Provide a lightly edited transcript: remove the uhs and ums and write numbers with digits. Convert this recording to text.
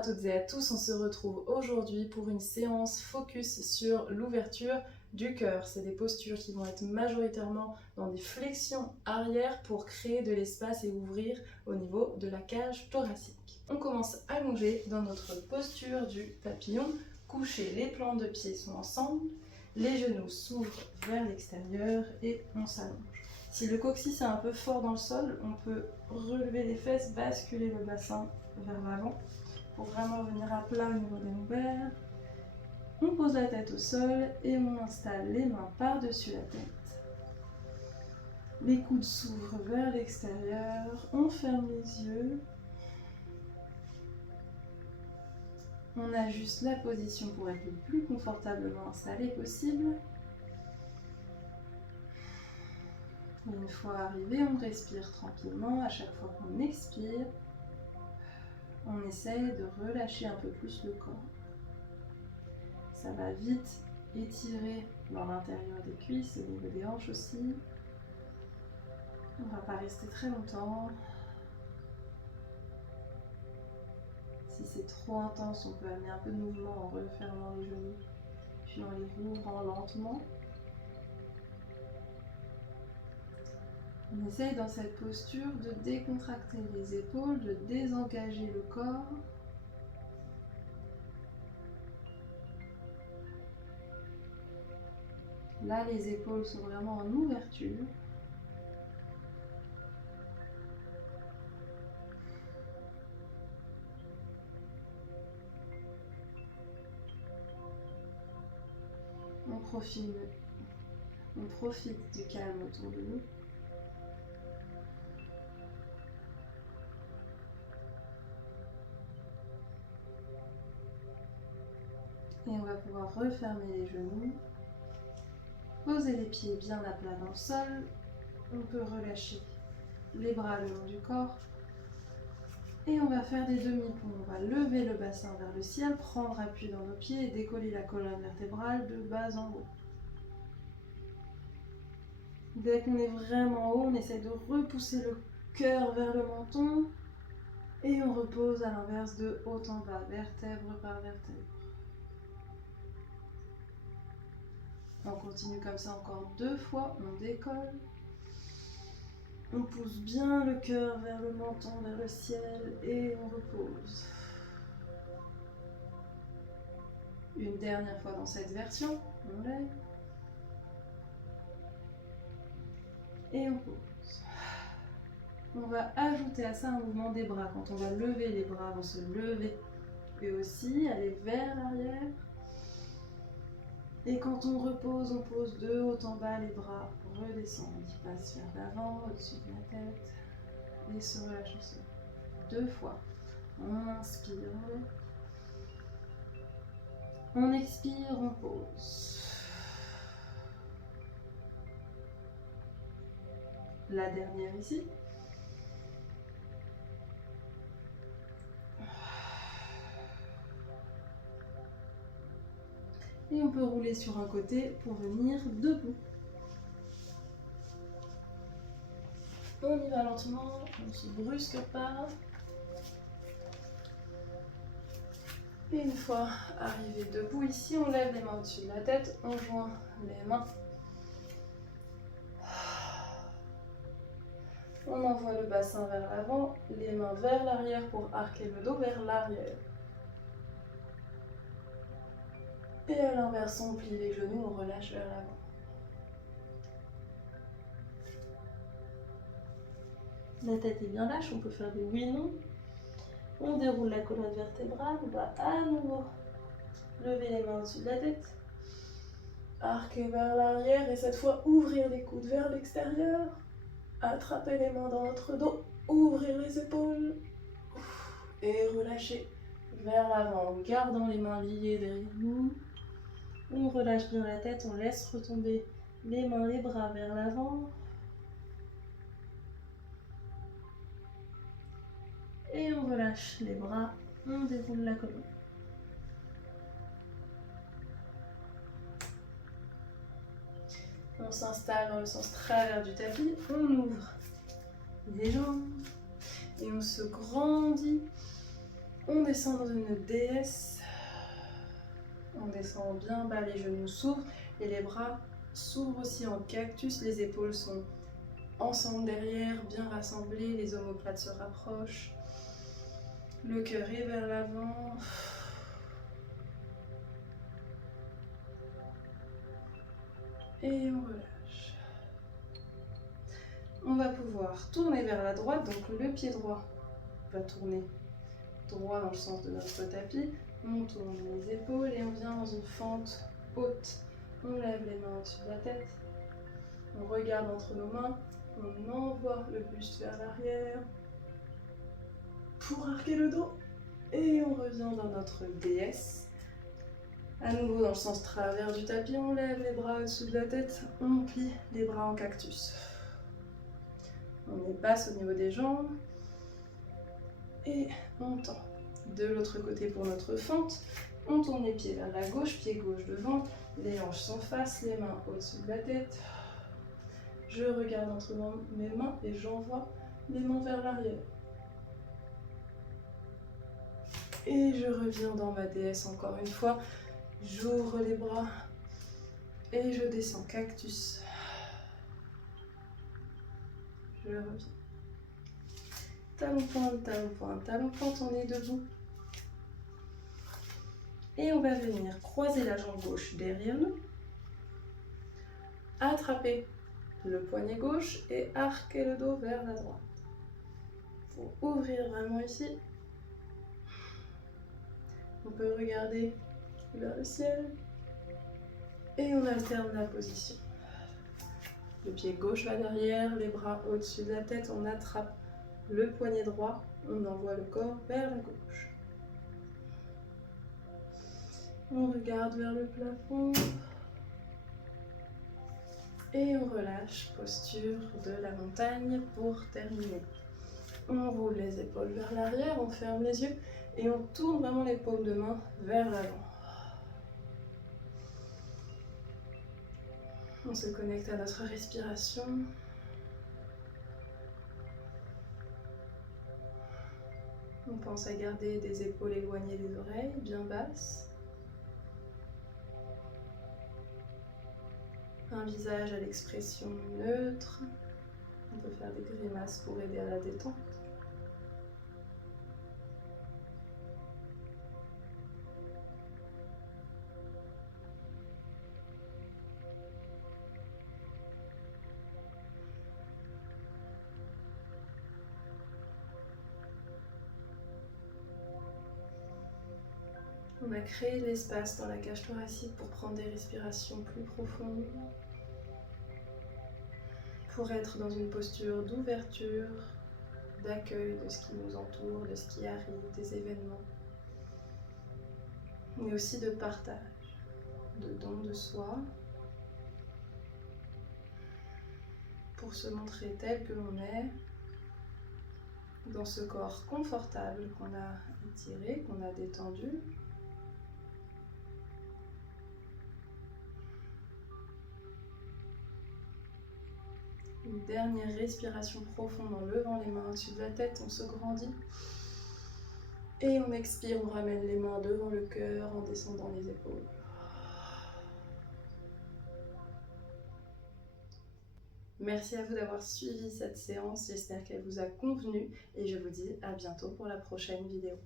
à toutes et à tous, on se retrouve aujourd'hui pour une séance focus sur l'ouverture du cœur. C'est des postures qui vont être majoritairement dans des flexions arrière pour créer de l'espace et ouvrir au niveau de la cage thoracique. On commence allongé dans notre posture du papillon, couché, les plans de pieds sont ensemble, les genoux s'ouvrent vers l'extérieur et on s'allonge. Si le coccyx est un peu fort dans le sol, on peut relever les fesses, basculer le bassin vers l'avant pour vraiment venir à plat au niveau des lombaires. On pose la tête au sol et on installe les mains par-dessus la tête. Les coudes s'ouvrent vers l'extérieur, on ferme les yeux. On ajuste la position pour être le plus confortablement installé possible. Et une fois arrivé, on respire tranquillement. À chaque fois qu'on expire, on essaye de relâcher un peu plus le corps. Ça va vite étirer dans l'intérieur des cuisses, au niveau des hanches aussi. On ne va pas rester très longtemps. Si c'est trop intense, on peut amener un peu de mouvement en refermant les genoux, puis en les rouvrant lentement. On essaye dans cette posture de décontracter les épaules, de désengager le corps. Là, les épaules sont vraiment en ouverture. On profite du calme autour de nous. Et on va pouvoir refermer les genoux, poser les pieds bien à plat dans le sol. On peut relâcher les bras le long du corps. Et on va faire des demi-ponts. On va lever le bassin vers le ciel, prendre appui dans nos pieds et décoller la colonne vertébrale de bas en haut. Dès qu'on est vraiment haut, on essaie de repousser le cœur vers le menton. Et on repose à l'inverse de haut en bas, vertèbre par vertèbre. On continue comme ça encore 2 fois, on décolle. On pousse bien le cœur vers le menton, vers le ciel et on repose. Une dernière fois dans cette version, on lève. Et on pose. On va ajouter à ça un mouvement des bras. Quand on va lever les bras, vont se lever et aussi aller vers l'arrière. Et quand on repose, on pose de haut en bas, les bras redescendent. Ils passent vers l'avant, au-dessus de la tête et se relâchent au sol. 2 fois. On inspire, on lève. On expire, on pose. La dernière ici. Et on peut rouler sur un côté pour venir debout. On y va lentement, on ne se brusque pas. Et une fois arrivé debout ici, on lève les mains au-dessus de la tête, on joint les mains. On envoie le bassin vers l'avant, les mains vers l'arrière pour arquer le dos vers l'arrière. Et à l'inverse, on plie les genoux, on relâche vers l'avant. La tête est bien lâche, on peut faire des oui-non. On déroule la colonne vertébrale, on va à nouveau lever les mains au-dessus de la tête. Arquer vers l'arrière et cette fois ouvrir les coudes vers l'extérieur. Attraper les mains dans notre dos, ouvrir les épaules et relâcher vers l'avant en gardant les mains liées derrière nous. On relâche bien la tête, on laisse retomber les mains, les bras vers l'avant. Et on relâche les bras, on déroule la colonne. On s'installe dans le sens travers du tapis, on ouvre les jambes et on se grandit On descend dans une déesse. On descend bien bas, les genoux s'ouvrent et les bras s'ouvrent aussi en cactus. Les épaules sont ensemble derrière, bien rassemblées. Les omoplates se rapprochent. Le cœur est vers l'avant. Et on relâche. On va pouvoir tourner vers la droite, donc le pied droit va tourner droit dans le sens de notre tapis. On tourne les épaules et on vient dans une fente haute. On lève les mains au-dessus de la tête. On regarde entre nos mains. On envoie le buste vers l'arrière pour arquer le dos. Et on revient dans notre déesse. À nouveau dans le sens travers du tapis, on lève les bras au-dessus de la tête. On plie les bras en cactus. On est basse au niveau des jambes. Et on tend. De l'autre côté pour notre fente, on tourne les pieds vers la gauche, pied gauche devant, les hanches sont face, les mains au-dessus de la tête. Je regarde entre mes mains et j'envoie les mains vers l'arrière. Et je reviens dans ma déesse encore une fois. J'ouvre les bras et je descends cactus. Je reviens. Talon pointe, talon pointe, talon pointe, on est debout. Et on va venir croiser la jambe gauche derrière nous, attraper le poignet gauche et arquer le dos vers la droite. Pour ouvrir vraiment ici, on peut regarder vers le ciel et on alterne la position. Le pied gauche va derrière, les bras au-dessus de la tête, on attrape le poignet droit, on envoie le corps vers la gauche. On regarde vers le plafond et on relâche, posture de la montagne pour terminer. On roule les épaules vers l'arrière, on ferme les yeux et on tourne vraiment les paumes de main vers l'avant. On se connecte à notre respiration. On pense à garder des épaules éloignées des oreilles, bien basses. Un visage à l'expression neutre. On peut faire des grimaces pour aider à la détente. On a créé l'espace dans la cage thoracique pour prendre des respirations plus profondes, pour être dans une posture d'ouverture, d'accueil de ce qui nous entoure, de ce qui arrive, des événements, mais aussi de partage, de don de soi, pour se montrer tel que l'on est, dans ce corps confortable qu'on a étiré, qu'on a détendu. Une dernière respiration profonde en levant les mains au-dessus de la tête, on se grandit. Et on expire, on ramène les mains devant le cœur en descendant les épaules. Merci à vous d'avoir suivi cette séance, j'espère qu'elle vous a convenu et je vous dis à bientôt pour la prochaine vidéo.